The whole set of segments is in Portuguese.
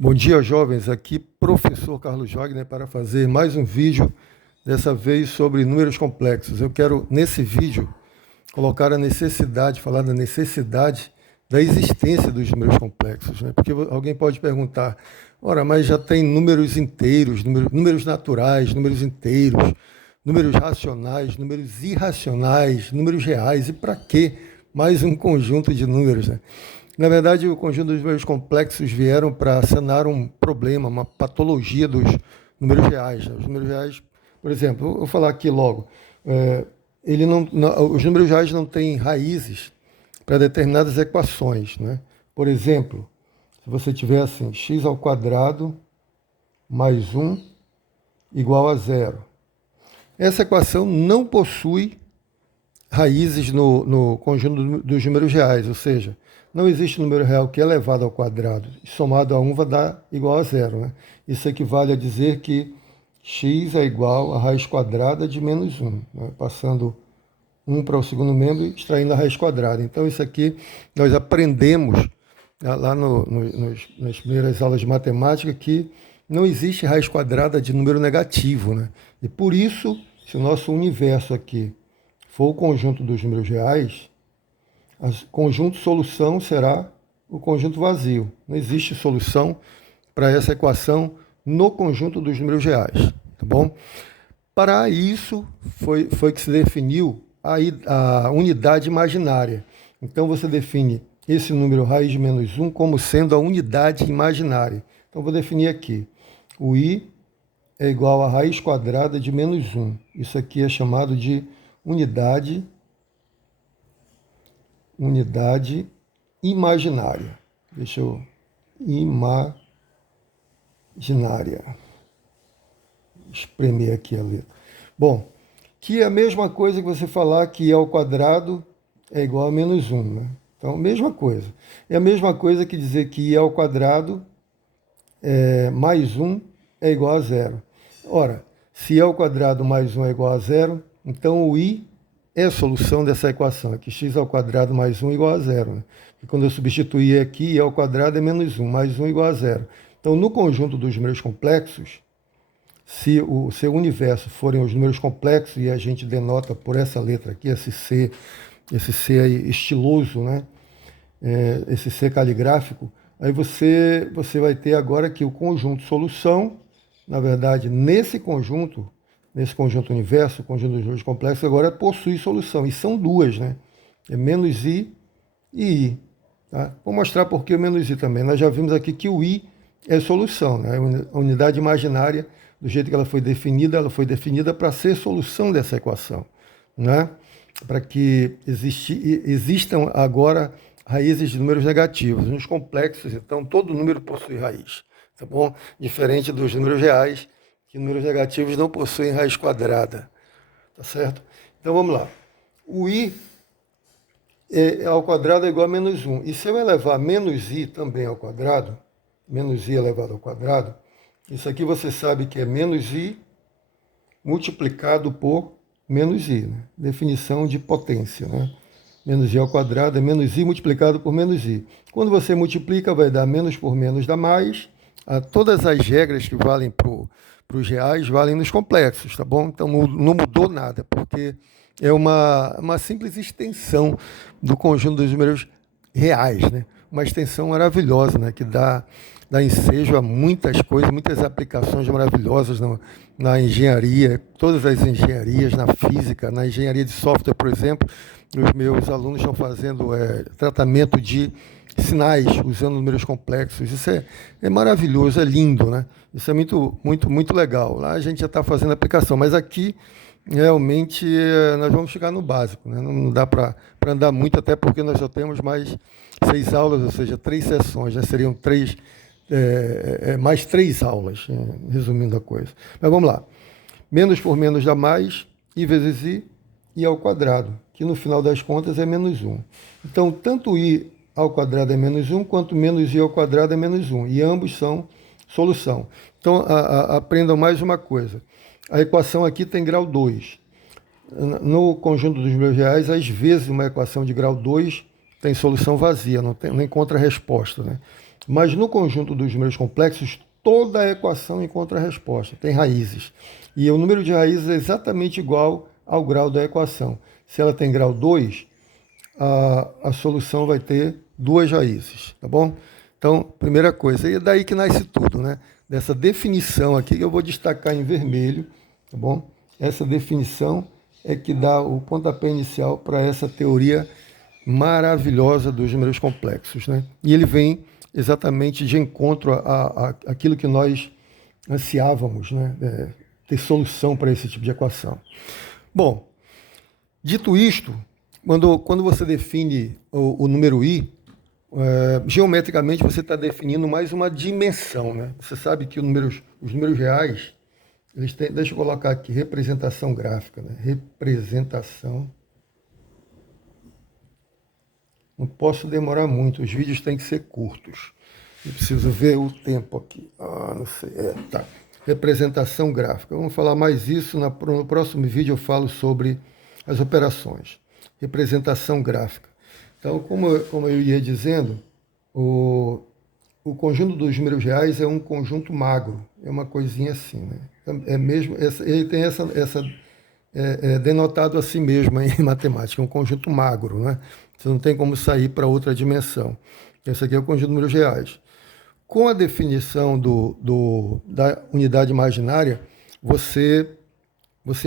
Bom dia, jovens. Aqui, professor Carlos Wagner, para fazer mais um vídeo, dessa vez sobre números complexos. Eu quero, nesse vídeo, colocar a necessidade, falar da necessidade da existência dos números complexos, né? Porque alguém pode perguntar, ora, mas já tem números inteiros, números naturais, números inteiros, números racionais, números irracionais, números reais, e para que mais um conjunto de números, né? Na verdade, o conjunto dos números complexos vieram para sanar um problema, uma patologia dos números reais, né? Os números reais, por exemplo, eu vou falar aqui logo, os números reais não têm raízes para determinadas equações, né? Por exemplo, se você tiver assim, x ao quadrado mais 1 igual a zero. Essa equação não possui raízes no conjunto dos números reais, ou seja, não existe número real que é elevado ao quadrado e somado a 1 vai dar igual a zero, né? Isso equivale a dizer que x é igual a raiz quadrada de menos 1, né? Passando 1 para o segundo membro e extraindo a raiz quadrada. Então isso aqui nós aprendemos lá nas primeiras aulas de matemática que não existe raiz quadrada de número negativo, né? E por isso, se o nosso universo aqui for o conjunto dos números reais, o conjunto solução será o conjunto vazio. Não existe solução para essa equação no conjunto dos números reais, tá bom? Para isso foi que se definiu a unidade imaginária. Então você define esse número raiz de menos 1 como sendo a unidade imaginária. Então vou definir aqui. O i é igual a raiz quadrada de menos 1. Isso aqui é chamado de unidade imaginária. Deixa eu... Imaginária. Espremer aqui a letra. Bom, que é a mesma coisa que você falar que i ao quadrado é igual a menos 1, né? Então, mesma coisa. É a mesma coisa que dizer que i ao quadrado mais 1 é igual a zero. Ora, se i ao quadrado mais 1 é igual a zero, então o i é a solução dessa equação, é que x ao quadrado mais 1 é igual a zero, né? E quando eu substituir aqui, i ao quadrado é menos 1, mais 1 é igual a zero. Então, no conjunto dos números complexos, se o seu universo forem os números complexos, e a gente denota por essa letra aqui, esse C aí estiloso, né? Esse C caligráfico, aí você vai ter agora que o conjunto solução, na verdade, nesse conjunto universo, o conjunto dos números complexos, agora possui solução, e são duas, né? É menos i e i. Tá? Vou mostrar por que o menos i também. Nós já vimos aqui que o i é solução, né? A unidade imaginária, do jeito que ela foi definida para ser solução dessa equação, né? Para que existam agora raízes de números negativos. Nos complexos, então, todo número possui raiz, tá bom? Diferente dos números reais, que números negativos não possuem raiz quadrada, tá certo? Então vamos lá. O i ao quadrado é igual a menos 1. E se eu elevar menos i também ao quadrado, menos i elevado ao quadrado, isso aqui você sabe que é menos i multiplicado por menos i, né? Definição de potência, né? Menos i ao quadrado é menos i multiplicado por menos i. Quando você multiplica, vai dar menos por menos dá mais. Todas as regras que valem para os reais valem nos complexos, tá bom? Então não mudou nada, porque é uma simples extensão do conjunto dos números reais, né? Uma extensão maravilhosa, né? Que dá ensejo a muitas coisas, muitas aplicações maravilhosas na engenharia, todas as engenharias, na física, na engenharia de software, por exemplo. Os meus alunos estão fazendo tratamento de sinais usando números complexos. Isso é maravilhoso, é lindo, né? Isso é muito, muito, muito legal. Lá a gente já está fazendo aplicação, mas aqui realmente nós vamos ficar no básico, né? Não dá para andar muito, até porque nós já temos mais 6 aulas, ou seja, 3 sessões, né? Seriam mais 3 aulas, resumindo a coisa. Mas vamos lá. Menos por menos dá mais, i vezes i ao quadrado, que no final das contas é menos 1. Então, tanto i ao quadrado é menos 1, quanto menos i ao quadrado é menos 1. E ambos são solução. Então, aprendam mais uma coisa. A equação aqui tem grau 2. No conjunto dos números reais, às vezes uma equação de grau 2 tem solução vazia, não encontra resposta, né? Mas no conjunto dos números complexos, toda a equação encontra a resposta, tem raízes. E o número de raízes é exatamente igual ao grau da equação. Se ela tem grau 2, a solução vai ter duas raízes, tá bom? Então, primeira coisa, e é daí que nasce tudo, né? Dessa definição aqui, que eu vou destacar em vermelho, tá bom? Essa definição é que dá o pontapé inicial para essa teoria maravilhosa dos números complexos, né? E ele vem exatamente de encontro àquilo que nós ansiávamos, né? Ter solução para esse tipo de equação. Bom, dito isto, quando você define o número i, geometricamente você está definindo mais uma dimensão, né? Você sabe que os números reais, eles têm, deixa eu colocar aqui, representação gráfica, né? Representação. Não posso demorar muito, os vídeos têm que ser curtos. Eu preciso ver o tempo aqui. Não sei. Tá. Representação gráfica. Vamos falar mais isso. No próximo vídeo eu falo sobre as operações. Representação gráfica. Então, como eu ia dizendo, o conjunto dos números reais é um conjunto magro. É uma coisinha assim, né? É mesmo, ele tem denotado assim mesmo em matemática, é um conjunto magro, né? Você não tem como sair para outra dimensão. Esse aqui é o conjunto de números reais. Com a definição da unidade imaginária, você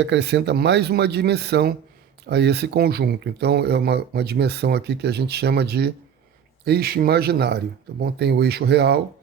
acrescenta mais uma dimensão a esse conjunto. Então, é uma dimensão aqui que a gente chama de eixo imaginário, tá bom? Tem o eixo real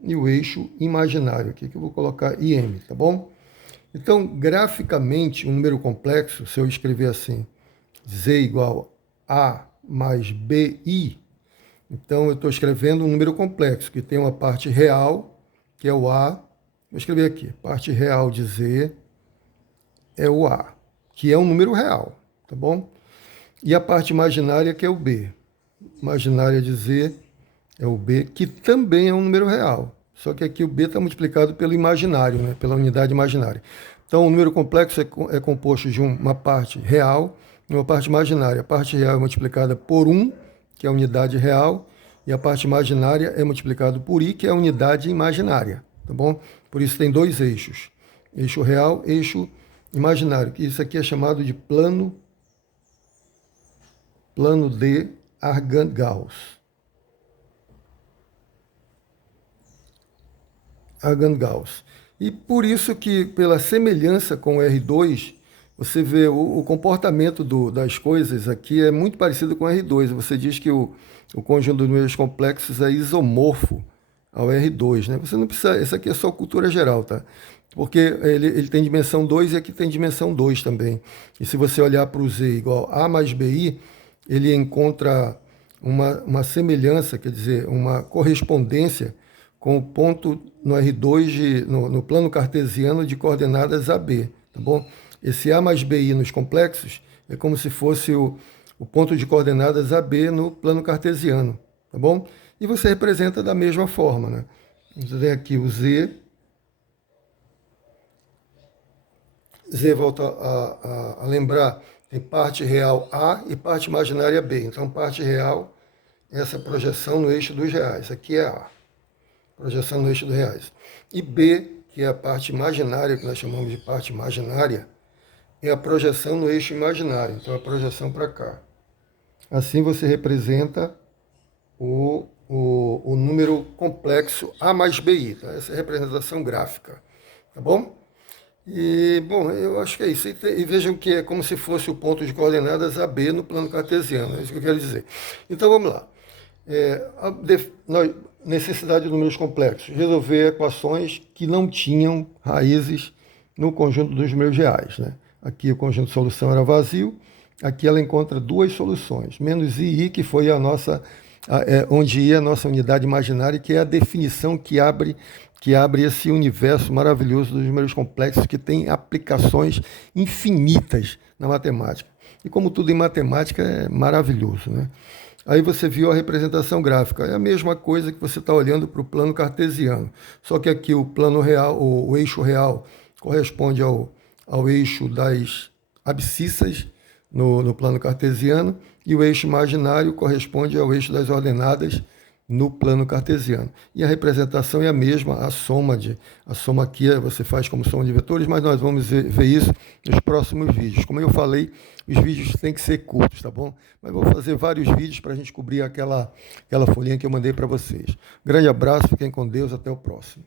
e o eixo imaginário, aqui que eu vou colocar IM, tá bom? Então, graficamente, um número complexo, se eu escrever assim, Z igual A mais BI, então eu estou escrevendo um número complexo, que tem uma parte real, que é o A, vou escrever aqui, parte real de Z é o A, que é um número real, tá bom? E a parte imaginária, que é o B. Imaginária de Z é o B, que também é um número real. Só que aqui o B está multiplicado pelo imaginário, né? Pela unidade imaginária. Então, o número complexo é composto de uma parte real e uma parte imaginária. A parte real é multiplicada por 1, que é a unidade real, e a parte imaginária é multiplicada por I, que é a unidade imaginária. Tá bom? Por isso tem dois eixos. Eixo real, eixo imaginário. Isso aqui é chamado de plano de Argand-Gauss. Argand-Gauss. E por isso que, pela semelhança com o R2, você vê o comportamento das coisas aqui é muito parecido com o R2. Você diz que o conjunto de números complexos é isomorfo ao R2, né? Você não precisa, isso aqui é só cultura geral, tá? Porque ele tem dimensão 2 e aqui tem dimensão 2 também. E se você olhar para o Z igual A mais BI, ele encontra uma semelhança, quer dizer, uma correspondência com o ponto no R2, no plano cartesiano de coordenadas AB, tá bom? Esse A mais BI nos complexos é como se fosse o ponto de coordenadas AB no plano cartesiano, tá bom? E você representa da mesma forma, né? Você tem aqui o Z. Z, volta a lembrar, tem parte real A e parte imaginária B. Então, parte real é essa projeção no eixo dos reais. Aqui é A, projeção no eixo dos reais. E B, que é a parte imaginária, que nós chamamos de parte imaginária, é a projeção no eixo imaginário. Então, a projeção para cá. Assim você representa o número complexo A mais BI. Tá? Essa é a representação gráfica. Tá bom? E, bom, eu acho que é isso. E vejam que é como se fosse o ponto de coordenadas AB no plano cartesiano. É isso que eu quero dizer. Então, vamos lá. Necessidade de números complexos. Resolver equações que não tinham raízes no conjunto dos números reais, né? Aqui o conjunto de solução era vazio. Aqui ela encontra duas soluções. Menos I, que foi onde ia a nossa unidade imaginária, que é a definição que abre esse universo maravilhoso dos números complexos, que tem aplicações infinitas na matemática. E como tudo em matemática é maravilhoso, né? Aí você viu a representação gráfica. É a mesma coisa que você está olhando para o plano cartesiano. Só que aqui o plano real, o eixo real, corresponde ao eixo das abscissas no plano cartesiano, e o eixo imaginário corresponde ao eixo das ordenadas no plano cartesiano. E a representação é a mesma, a soma aqui você faz como soma de vetores, mas nós vamos ver isso nos próximos vídeos. Como eu falei, os vídeos têm que ser curtos, tá bom? Mas vou fazer vários vídeos para a gente cobrir aquela folhinha que eu mandei para vocês. Grande abraço, fiquem com Deus, até o próximo.